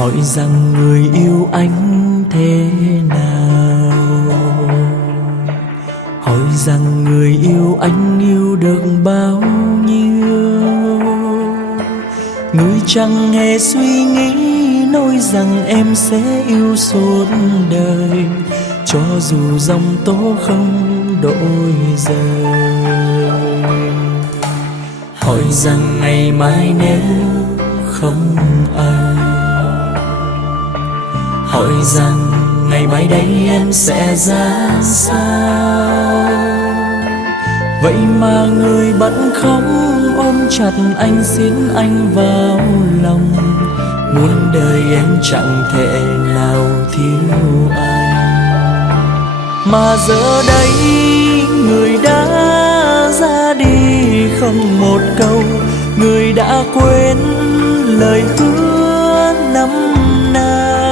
hỏi rằng người yêu anh thế nào, hỏi rằng người yêu anh yêu được bao nhiêu. Người chẳng hề suy nghĩ nói rằng em sẽ yêu suốt đời, cho dù dòng tố không đổi rời. Hỏi rằng ngày mai nếu không anh, hỏi rằng ngày mai đây em sẽ ra sao. Vậy mà người bận không ôm chặt anh, xiết anh vào lòng, muôn đời em chẳng thể nào thiếu anh. Mà giờ đây người đã ra đi không một câu, người đã quên lời hứa năm nào.